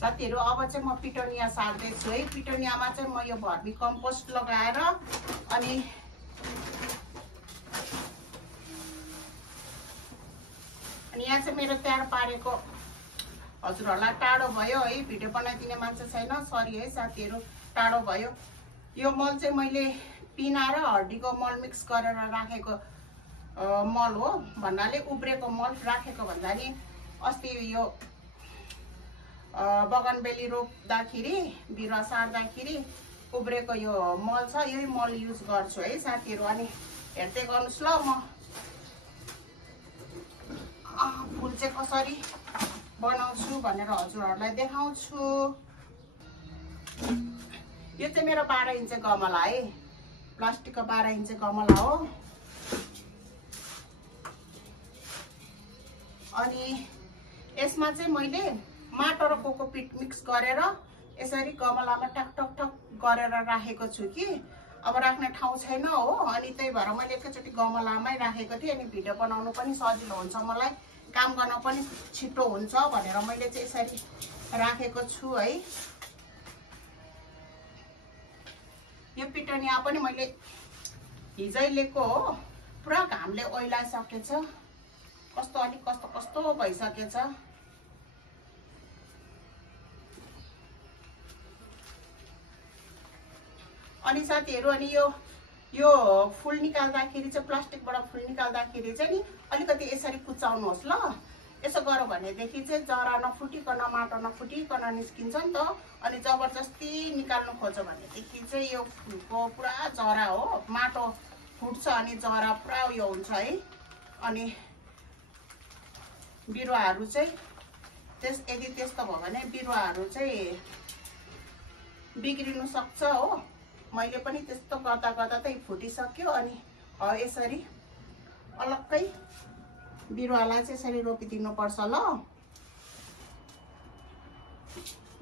साथीहरु अब चाहिँ म पिटोनिया सार्दैछु है। पिटोनियामा चाहिँ म यो भर्मी कम्पोस्ट लगाएर अनि यहाँ चाहिँ मेरो तयार पारेको हजुरहरुलाई टाढो भयो है, भिडियो बनाइदिने मान्छे छैन, सरी है साथीहरु, टाढो भयो। यो मल चाहिँ मैले पिना र हर्डीको मल मिक्स गरेर राखेको मल हो। भन्नाले उब्रेको मल राखेको भन्दा नि अस्ति यो बगनबेली रोप्दाखेरि बिरुवा सार्दाखेरि उब्रेको यो मल छ, यही मल युज गर्छु है साथीहरु। अनि हेर्दै गर्नुस् ल, म फुल चाहिँ कसरी बनाउँछु भनेर हजुरहरुलाई देखाउँछु। यो चाहिँ मेरो 12 इन्च गमला है, प्लास्टिकको 12 इन्च गमला हो। अनि यसमा चाहिँ मैले माटो र कोकोपिट मिक्स गरेर यसरी गमलामा टक टक टक गरेर राखेको छु कि अब राख्ने ठाउँ छैन हो। अनि त्यही भएर मैले एकैचोटी गमलामै राखेको थिएँ। अनि भिडियो बनाउनु पनि सजिलो हुन्छ मलाई, काम गर्न पनि छिटो हुन्छ भनेर मैले चाहिँ यसरी राखेको छु है। यो पिटोनिया पनि मैले हिजै लिएको हो, पुरा घामले ओइलाइसकेछ, कस्तो अलिक कस्तो कस्तो भइसकेछ। अनि साथीहरु अनि यो फुल निकाल्दाखेरि चाहिँ प्लास्टिकबाट फुल निकाल्दाखेरि चाहिँ नि अलिकति यसरी कुचाउनुहोस् ल। यसो गरौ भनेदेखि चाहिँ जरा नफुटिकन माटो नफुटिकन निस्किन्छ नि त। अनि जबरजस्ती निकाल्नु खोज्यो भनेदेखि चाहिँ यो फुलको पुरा जरा हो, माटो फुट्छ अनि जरा पुरा यो हुन्छ है। अनि बिरुवाहरु चाहिँ यदि त्यस्तो भयो भने बिरुवाहरु चाहिँ बिग्रिनु सक्छ हो। मैले पनि त्यस्तो गर्दा गर्दा त फुटिसक्यो। अनि यसरी अलग्गै बिरुवालाई चाहिँ यसरी रोपिदिनु पर्छ ल।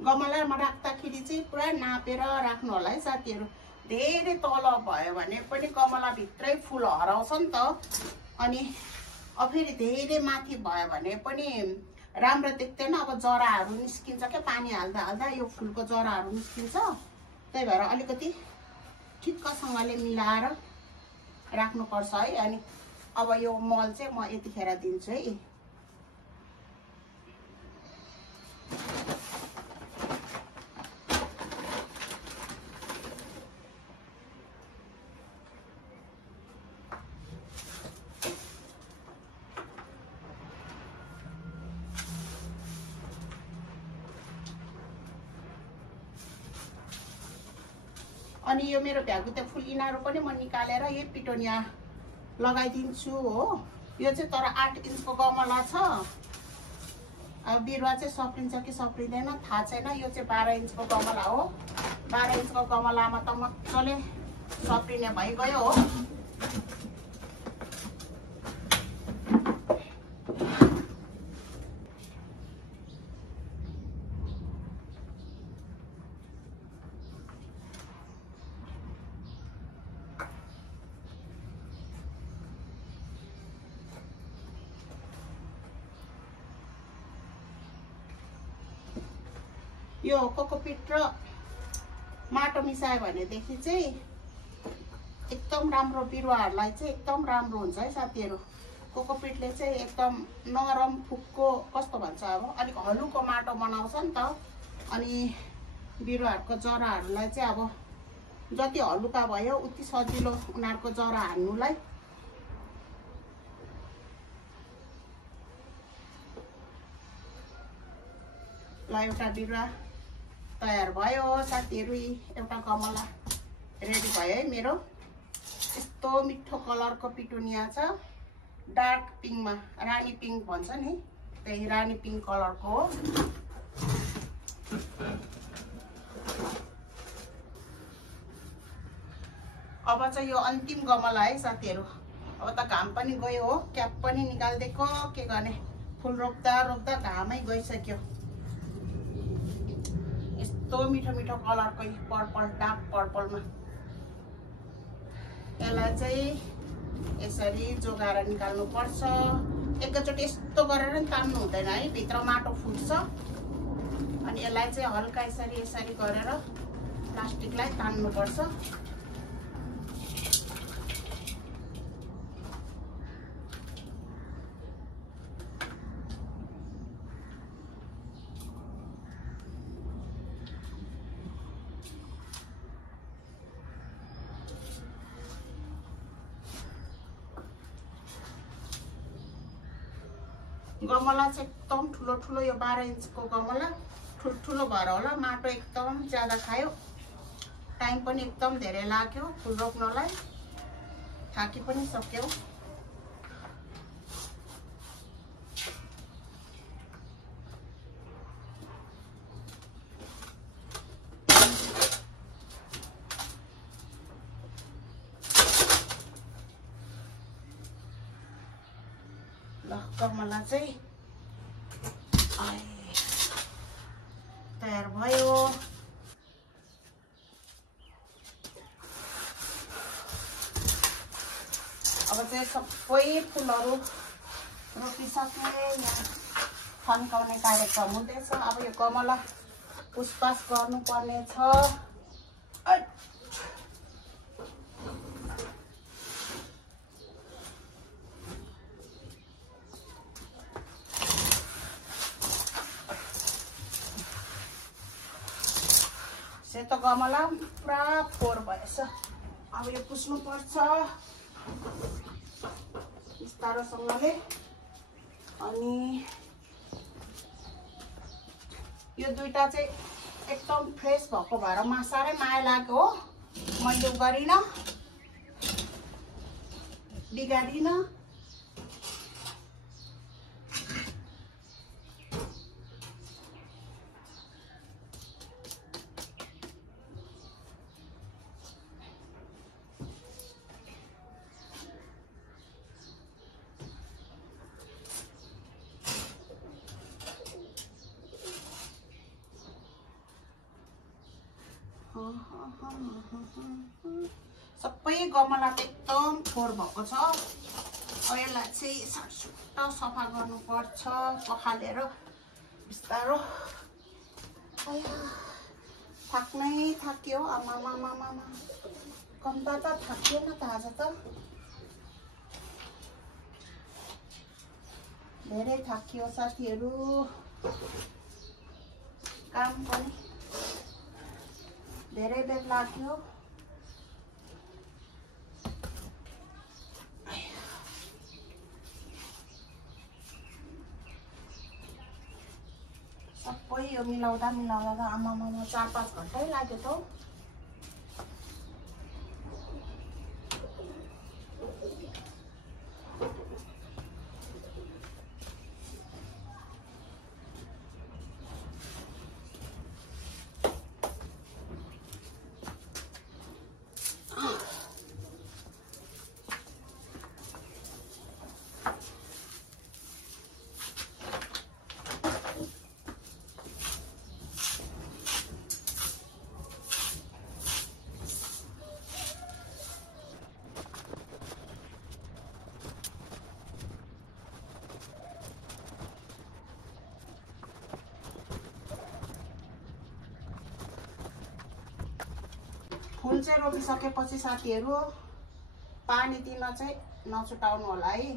गमलामा राख्दाखेरि चाहिँ पुरा नापेर राख्नु होला है साथीहरु। धेरै तल भयो भने पनि गमला भित्रै फुल हराउँछ नि त। अनि फेरि धेरै माथि भयो भने पनि राम्रो देख्दैन। अब जराहरु निस्किन्छ के, पानी हाल्दा हाल्दा यो फुलको जराहरु निस्किन्छ। त्यही भएर अलिकति ठिक्कसँगले मिलाएर राख्नुपर्छ है। अनि अब यो मल चाहिँ म यतिखेर दिन्छु है। अनि यो मेरो भ्यागुते फुल यिनीहरु पनि म निकालेर यही पिटोनिया लगाइदिन्छु हो। यो चाहिँ तर 8 इन्चको गमला छ। अब बिरुवा चाहिँ सप्रिन्छ कि सप्रिँदैन थाहा छैन। यो चाहिँ 12 इन्चको गमला हो। 12 इन्चको गमलामा त मजाले सप्रिने भइगयो हो। यो कोकोपिट र माटो मिसायो भनेदेखि चाहिँ एकदम राम्रो, बिरुवाहरुलाई चाहिँ एकदम राम्रो हुन्छ है साथीहरु। कोकोपिटले चाहिँ एकदम नरम फुक्को कस्तो भन्छ अब अलिक हलुको माटो बनाउँछ नि त। अनि बिरुवाहरुको जराहरुलाई चाहिँ अब जति हलुका भयो उति सजिलो उनीहरुको जरा हान्नुलाई। ल एउटा बिरुवा तयार भयो साथीहरु। एउटा गमला रेडी भयो है मेरो। यस्तो मिठो कलरको पिटोनिया छ, डार्क पिङ्कमा, रानी पिङ्क भन्छ नि, त्यही रानी पिङ्क कलरको हो। अब चाहिँ यो अन्तिम गमला है साथीहरु। अब त घाम पनि गयो हो, क्याप पनि निकाल्दिएको, के गर्ने, फुल रोप्दा रोप्दा घामै गइसक्यो। यस्तो मिठो मिठो कलरको पर्पल, डार्क पर्पलमा यसलाई चाहिँ यसरी जोगाएर निकाल्नु पर्छ। एकैचोटि यस्तो गरेर नि तान्नु हुँदैन है, भित्र माटो फुट्छ। अनि अनि यसलाई चाहिँ हल्का यसरी गरेर प्लास्टिकलाई तान्नुपर्छ। गमला चाहिँ एकदम ठुलो यो 12 इन्चको गमला ठुलो भएर होला, माटो एकदम ज्यादा खायो, टाइम पनि एकदम धेरै लाग्यो फुल रोप्नलाई, थाकी पनि सक्यो। ल गमला चाहिँ तयार भयो। अब चाहिँ सबै फुलहरू रोपिसके, यहाँ थन्काउने कार्यक्रम हुँदैछ। अब यो गमला पुसपास गर्नुपर्ने छ। सेतो गमला पुरा फोहोर भएछ, अब यो पुस्नु पर्छ बिस्तारोसँगले। अनि यो दुईटा चाहिँ एकदम फ्रेस भएको भएर साह्रै माया लाग्यो हो, मैले गरिनँ, बिगारिनँ। सबै गमला एकदम फोहोर भएको छ। यसलाई चाहिँ सट्ट सफा गर्नुपर्छ पखालेर बिस्तारो। थाक्नै थाक्यो, आमामामामा कम्ता त थाक्यो न त आज त, धेरै थाक्यो साथीहरू, काम पनि धेरै बेर लाग्यो। सबै यो मिलाउँदा त आमामामा 4-5 घन्टै लाग्यो त। फुल चाहिँ रोपिसकेपछि साथीहरू पानी दिन चाहिँ नछुटाउनु होला है।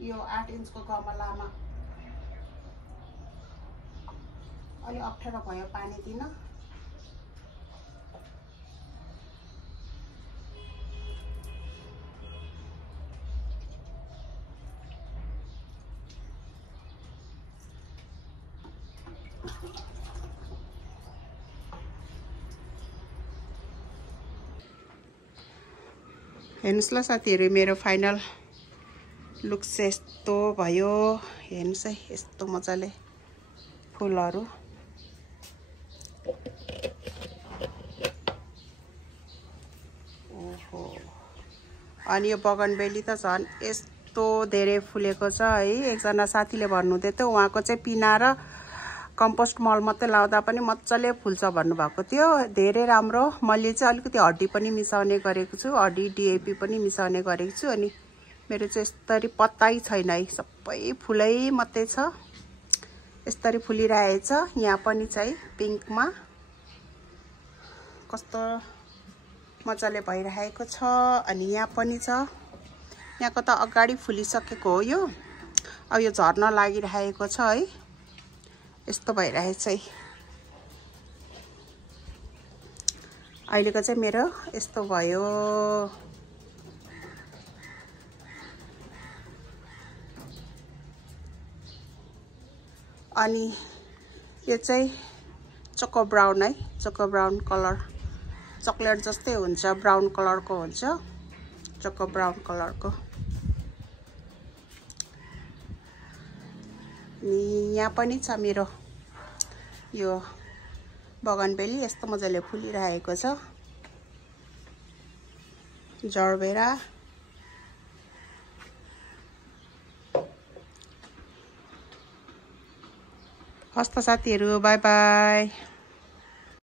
यो 8 इन्चको गमलामा अलि अप्ठ्यारो भयो पानी दिन। हेर्नुस् ल साथीहरू, मेरो फाइनल लुक चाहिँ यस्तो भयो। हेर्नुस् है, यस्तो मजाले फुलहरू। ओहो, अनि यो बगनबेली त झन् यस्तो धेरै फुलेको छ है। एकजना साथीले भन्नुहुँदै थियो उहाँको चाहिँ पिना र कम्पोस्ट मल मात्रै लाउँदा पनि मजाले फुल्छ भन्नुभएको थियो। धेरै राम्रो। मैले चाहिँ अलिकति हड्डी पनि मिसाउने गरेको छु, हड्डी डिएपी पनि मिसाउने गरेको छु। अनि मेरो चाहिँ यस्तरी पत्तै छैन है, सबै फुलै मात्रै छ। यसरी फुलिरहेछ। यहाँ पनि चाहिँ पिङ्कमा कस्तो मजाले भइरहेको छ। अनि यहाँ पनि छ, यहाँको त अगाडि फुलिसकेको हो यो। अब यो झर्न लागिरहेको छ है, यस्तो भइरहेछ है। अहिलेको चाहिँ मेरो यस्तो भयो। अनि यो चाहिँ चोको ब्राउन है, चोको ब्राउन कलर, चकलेट जस्तै हुन्छ, ब्राउन कलरको हुन्छ, चोको ब्राउन कलरको। यहाँ पनि छ मेरो यो बगनबेली, यस्तो मजाले फुलिरहेको छ जरबेरा। हस्त साथीहरू, बाई बाई।